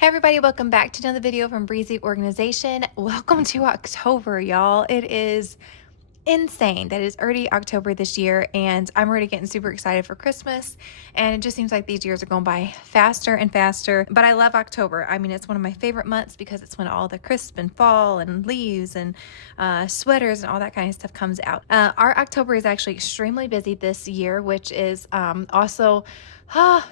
Hey everybody, welcome back to another video from Breezy Organization. Welcome to October, y'all. It is insane that it's already October this year, and I'm already getting super excited for Christmas, and it just seems like these years are going by faster and faster. But I love October. I mean, it's one of my favorite months because it's when all the crisp and fall and leaves and sweaters and all that kind of stuff comes out. Our October is actually extremely busy this year, which is also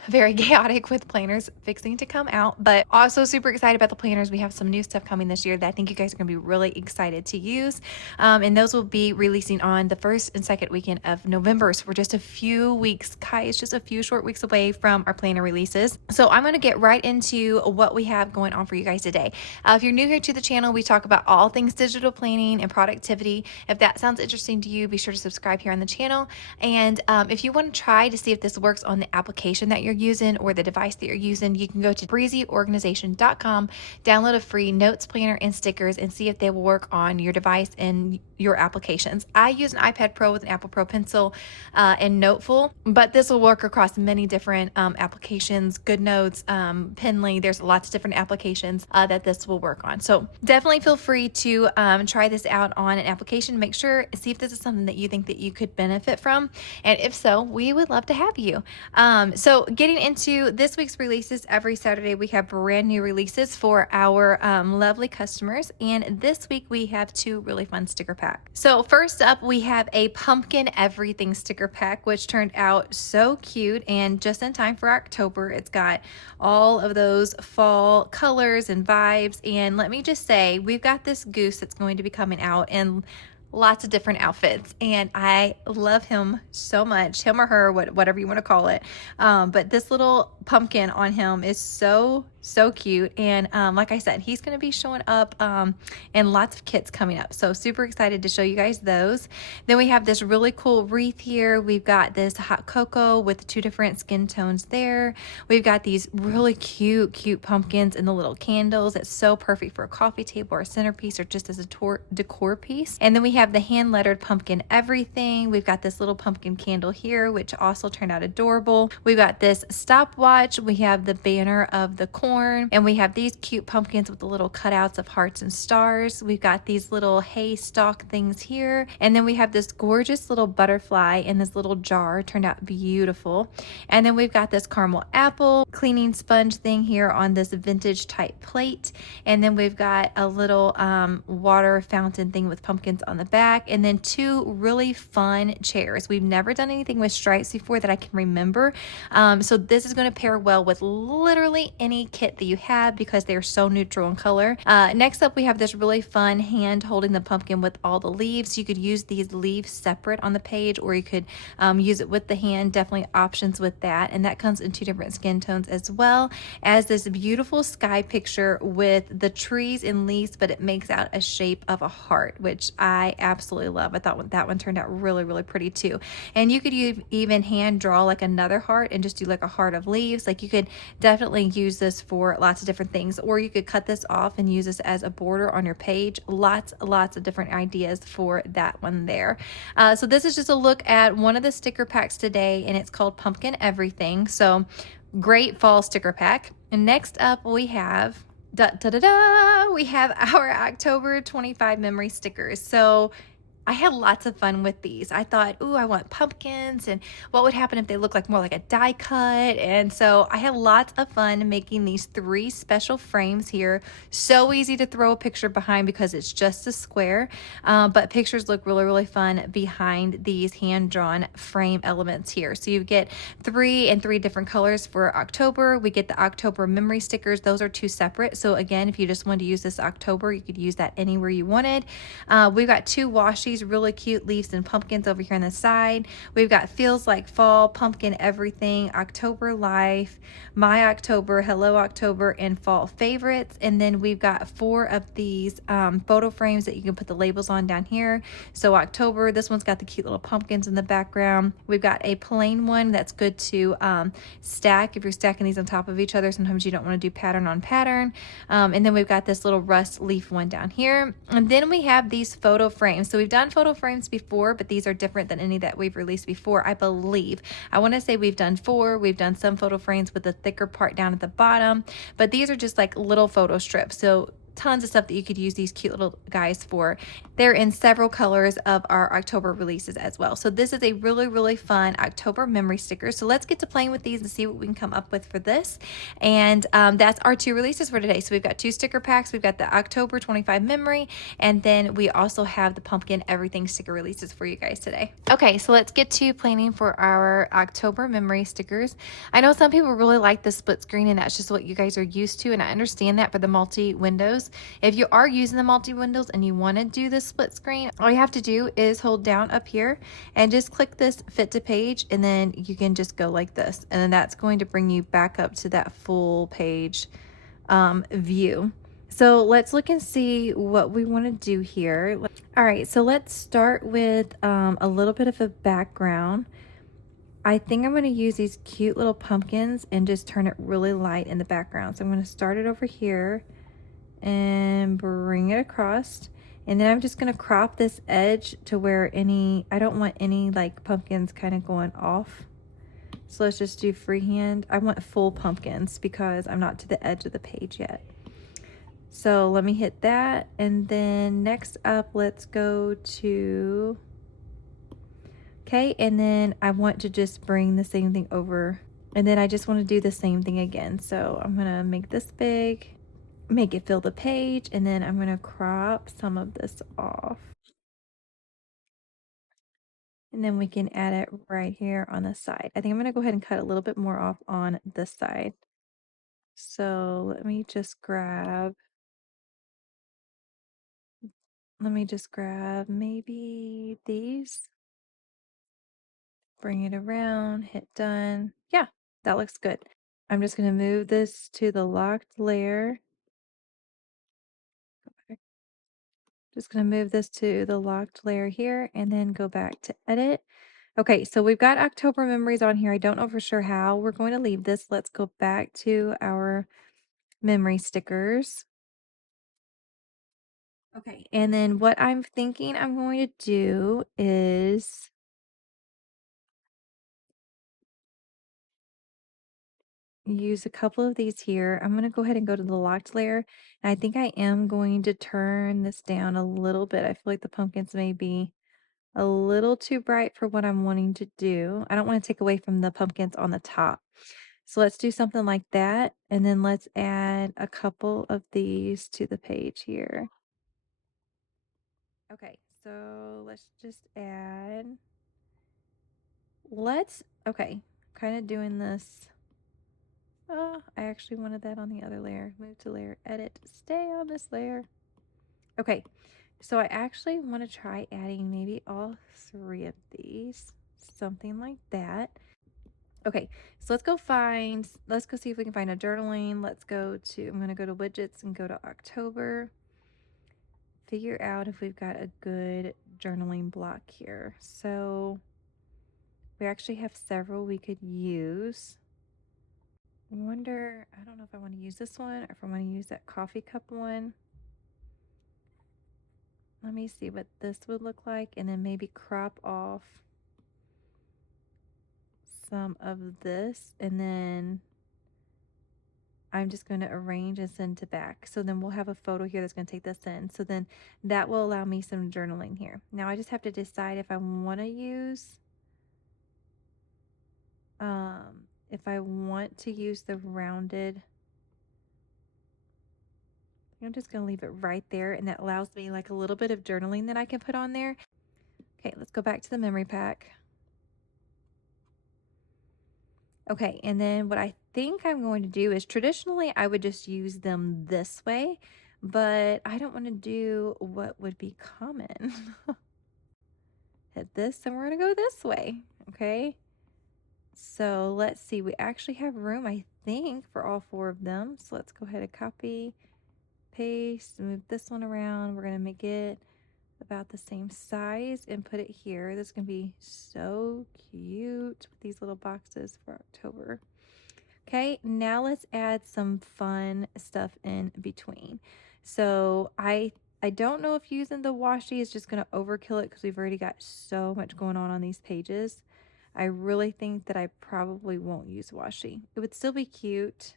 very chaotic with planners fixing to come out, but also super excited about the planners. We have some new stuff coming this year that I think you guys are going to be really excited to use, and those will be releasing on the first and second weekend of November. So we're just a few weeks, guys, just a few short weeks away from our planner releases. So I'm going to get right into what we have going on for you guys today. If you're new here to the channel, we talk about all things digital planning and productivity. If that sounds interesting to you, be sure to subscribe here on the channel. And if you want to try to see if this works on the application that you're using or the device that you're using, you can go to breezyorganization.com, download a free notes planner and stickers, and see if they will work on your device and your applications. I use an iPad Pro with an Apple Pro Pencil and Noteful, but this will work across many different applications. Goodnotes, Penly, there's lots of different applications that this will work on. So definitely feel free to try this out on an application. Make sure, see if this is something that you think that you could benefit from, and if so, we would love to have you. So getting into this week's releases, every Saturday we have brand new releases for our lovely customers, and this week we have two really fun sticker packs. So first up, we have a pumpkin everything sticker pack, which turned out so cute and just in time for October. It's got all of those fall colors and vibes, and let me just say, we've got this goose that's going to be coming out in lots of different outfits, and I love him so much, him or her, whatever you want to call it. But this little pumpkin on him is so cute, and like I said, he's going to be showing up in lots of kits coming up, so super excited to show you guys those. Then we have this really cool wreath here. We've got this hot cocoa with two different skin tones there. We've got these really cute pumpkins and the little candles. It's so perfect for a coffee table or a centerpiece or just as a decor piece. And then we have the hand lettered pumpkin everything. We've got this little pumpkin candle here, which also turned out adorable. We've got this stopwatch. We have the banner of the corn, and we have these cute pumpkins with the little cutouts of hearts and stars. We've got these little hay stalk things here, and then we have this gorgeous little butterfly in this little jar. Turned out beautiful. And then we've got this caramel apple cleaning sponge thing here on this vintage type plate, and then we've got a little water fountain thing with pumpkins on the back, and then two really fun chairs. We've never done anything with stripes before that I can remember, so this is going to pair well with literally any kit that you have because they're so neutral in color. Next up, we have this really fun hand holding the pumpkin with all the leaves. You could use these leaves separate on the page, or you could use it with the hand. Definitely options with that, and that comes in two different skin tones, as well as this beautiful sky picture with the trees and leaves, but it makes out a shape of a heart, which I absolutely love. I thought that one turned out really pretty too. And you could even hand draw like another heart and just do like a heart of leaves. Like, you could definitely use this for lots of different things, or you could cut this off and use this as a border on your page. Lots of different ideas for that one there. So this is just a look at one of the sticker packs today, and it's called Pumpkin Everything. So great fall sticker pack. And next up, we have we have our October 25 memory stickers. So I had lots of fun with these. I thought, ooh, I want pumpkins, and what would happen if they look like more like a die cut? And so I had lots of fun making these three special frames here. So easy to throw a picture behind because it's just a square, but pictures look really fun behind these hand-drawn frame elements here. So you get three different colors for October. We get the October memory stickers. Those are two separate. So again, if you just wanted to use this October, you could use that anywhere you wanted. We've got two washies, really cute leaves and pumpkins over here on the side. We've got Feels Like Fall, Pumpkin Everything, October Life, My October, Hello October, and Fall Favorites. And then we've got four of these photo frames that you can put the labels on down here. So October, this one's got the cute little pumpkins in the background. We've got a plain one that's good to stack if you're stacking these on top of each other. Sometimes you don't want to do pattern on pattern. And then we've got this little rust leaf one down here. And then we have these photo frames. So we've done done photo frames before, but these are different than any that we've released before, I believe. I want to say we've done 4. We've done some photo frames with the thicker part down at the bottom, but these are just like little photo strips. So tons of stuff that you could use these cute little guys for. They're in several colors of our October releases as well. So this is a really, really fun October memory sticker. So let's get to playing with these and see what we can come up with for this. And that's our 2 releases for today. So we've got 2 sticker packs. We've got the October 25 memory, and then we also have the pumpkin everything sticker releases for you guys today. Okay, so let's get to planning for our October memory stickers. I know some people really like the split screen, and that's just what you guys are used to, and I understand that for the multi windows. If you are using the multi windows and you want to do the split screen, all you have to do is hold down up here and just click this fit to page, and then you can just go like this, and then that's going to bring you back up to that full page view. So let's look and see what we want to do here. All right, so let's start with a little bit of a background. I think I'm going to use these cute little pumpkins and just turn it really light in the background. So I'm going to start it over here and bring it across, and then I'm just going to crop this edge to where I don't want any like pumpkins kind of going off. So let's just do freehand. I want full pumpkins because I'm not to the edge of the page yet. So let me hit that, and then next up let's go to, okay, and then I want to just bring the same thing over, and then I just want to do the same thing again. So I'm going to make this big, make it fill the page, and then I'm going to crop some of this off. And then we can add it right here on the side. I think I'm going to go ahead and cut a little bit more off on this side. So let me just grab maybe these. Bring it around, hit done. Yeah, that looks good. I'm just going to move this to the locked layer. Just going to move this to the locked layer here and then go back to edit. Okay, so we've got October memories on here. I don't know for sure how we're going to leave this. Let's go back to our memory stickers. Okay, and then what I'm thinking I'm going to do is use a couple of these here. I'm going to go ahead and go to the locked layer. And I think I am going to turn this down a little bit. I feel like the pumpkins may be a little too bright for what I'm wanting to do. I don't want to take away from the pumpkins on the top. So let's do something like that. And then let's add a couple of these to the page here. Okay, so let's just add, okay, kind of doing this. Oh, I actually wanted that on the other layer. Move to layer, edit, stay on this layer. Okay, so I actually want to try adding maybe all 3 of these, something like that. Okay, so let's go see if we can find a journaling. I'm going to go to widgets and go to October. Figure out if we've got a good journaling block here. So we actually have several we could use. I don't know if I want to use this one or if I want to use that coffee cup one. Let me see what this would look like, and then maybe crop off some of this, and then I'm just going to arrange and send to back. So then we'll have a photo here that's going to take this in. So then that will allow me some journaling here. Now I just have to decide if I want to use the rounded. I'm just going to leave it right there, and that allows me like a little bit of journaling that I can put on there. Okay, let's go back to the memory pack. Okay, and then what I think I'm going to do is, traditionally I would just use them this way, but I don't want to do what would be common. Hit this, and we're going to go this way, okay? So let's see, we actually have room, I think, for all 4 of them. So let's go ahead and copy, paste, move this one around. We're going to make it about the same size and put it here. This is going to be so cute with these little boxes for October. Okay, now let's add some fun stuff in between. So I I don't know if using the washi is just going to overkill it because we've already got so much going on these pages. I really think that I probably won't use washi. It would still be cute.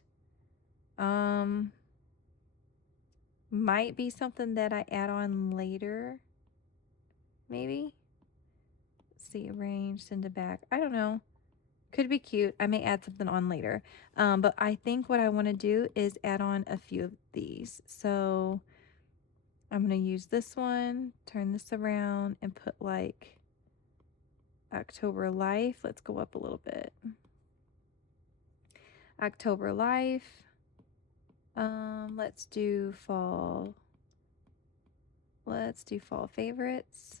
Might be something that I add on later. Maybe. Let's see, arrange, send it back. I don't know. Could be cute. I may add something on later. But I think what I want to do is add on a few of these. So I'm going to use this one, turn this around, and put like October Life. Let's go up a little bit. October Life. Let's do fall. Let's do fall favorites.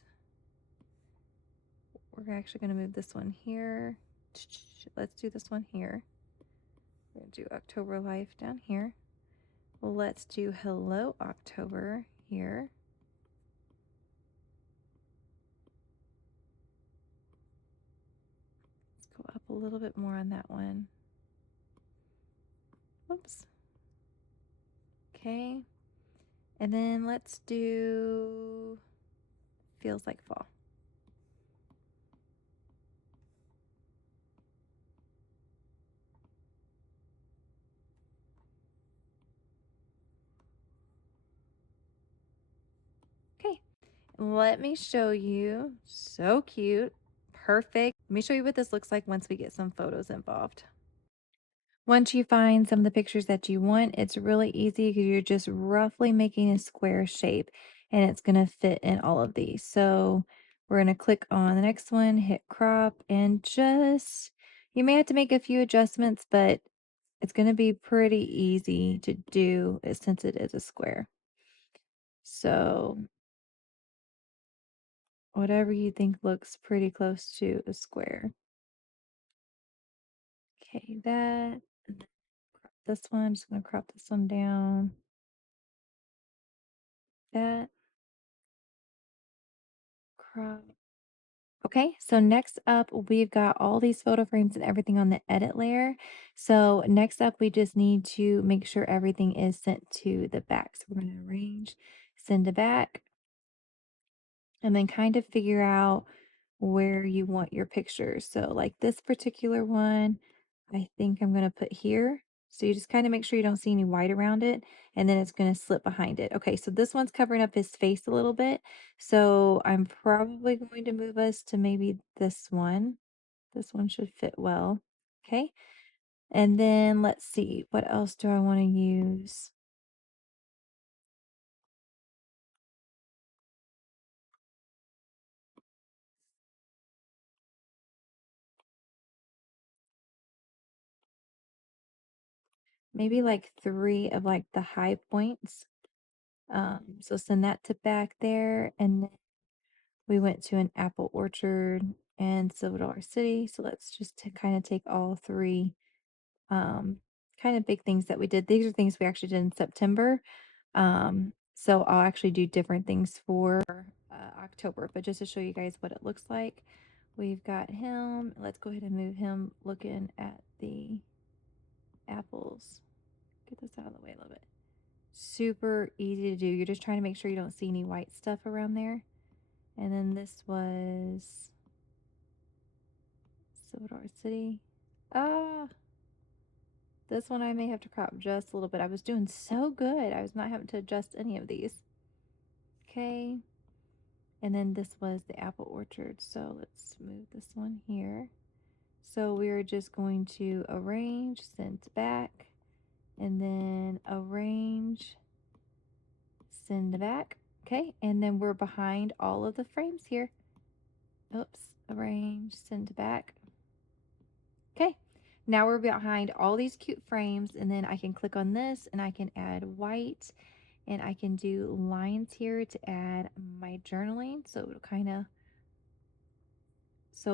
We're actually going to move this one here. Let's do this one here. We're going to do October Life down here. Let's do Hello October here. Let's go up a little bit more on that one. Whoops. Okay. And then let's do Feels Like Fall. Okay. Let me show you. So cute. Perfect. Let me show you what this looks like once we get some photos involved. Once you find some of the pictures that you want, it's really easy because you're just roughly making a square shape and it's going to fit in all of these. So we're going to click on the next one, hit crop, and you may have to make a few adjustments, but it's going to be pretty easy to do since it is a square. So whatever you think looks pretty close to a square. Okay, that. Crop this one. I'm just going to crop this one down. That. Crop. Okay, so next up, we've got all these photo frames and everything on the edit layer. So next up, we just need to make sure everything is sent to the back. So we're going to arrange, send to back, and then kind of figure out where you want your pictures. So like this particular one, I think I'm going to put here. So you just kind of make sure you don't see any white around it, and then it's going to slip behind it. Okay, so this one's covering up his face a little bit. So I'm probably going to move us to maybe this one. This one should fit well. Okay, and then let's see, what else do I want to use? Maybe like 3 of like the high points. So send that to back there, and then we went to an apple orchard and Silver Dollar City. So let's just kind of take all 3 kind of big things that we did. These are things we actually did in September. So I'll actually do different things for October, but just to show you guys what it looks like, we've got him. Let's go ahead and move him looking at the apples. Get this out of the way a little bit. Super easy to do. You're just trying to make sure you don't see any white stuff around there. And then this was Silver City. Ah, this one I may have to crop just a little bit. I was doing so good. I was not having to adjust any of these. Okay. And then this was the apple orchard. So let's move this one here. So we're just going to arrange, send back, and then arrange, send back. Okay. And then we're behind all of the frames here. Oops. Arrange, send back. Okay. Now we're behind all these cute frames, and then I can click on this and I can add white, and I can do lines here to add my journaling. So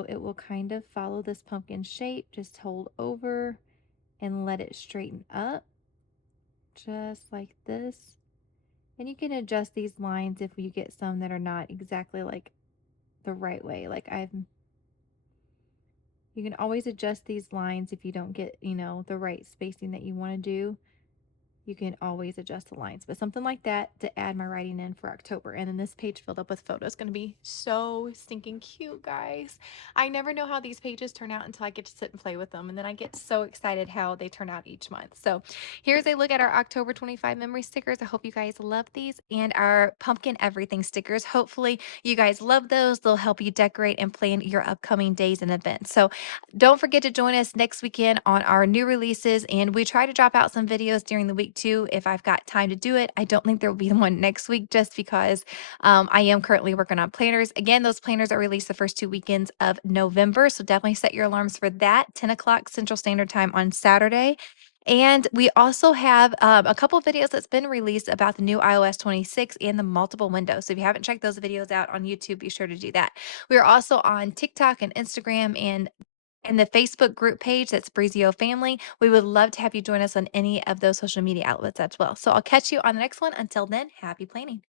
it will kind of follow this pumpkin shape. Just hold over and let it straighten up just like this. And you can adjust these lines if you get some that are not exactly like the right way. You can always adjust these lines if you don't get, the right spacing that you want to do. you can always adjust the lines, but something like that to add my writing in for October. And then this page filled up with photos, going to be so stinking cute, guys. I never know how these pages turn out until I get to sit and play with them. And then I get so excited how they turn out each month. So here's a look at our October 25 memory stickers. I hope you guys love these, and our pumpkin everything stickers. Hopefully you guys love those. They'll help you decorate and plan your upcoming days and events. So don't forget to join us next weekend on our new releases. And we try to drop out some videos during the week too, if I've got time to do it. I don't think there will be one next week just because I am currently working on planners. Again, those planners are released the first 2 weekends of November. So definitely set your alarms for that, 10 o'clock Central Standard Time on Saturday. And we also have a couple videos that's been released about the new iOS 26 and the multiple windows. So if you haven't checked those videos out on YouTube, be sure to do that. We are also on TikTok and Instagram and the Facebook group page that's Breezio Family. We would love to have you join us on any of those social media outlets as well. So I'll catch you on the next one. Until then, happy planning.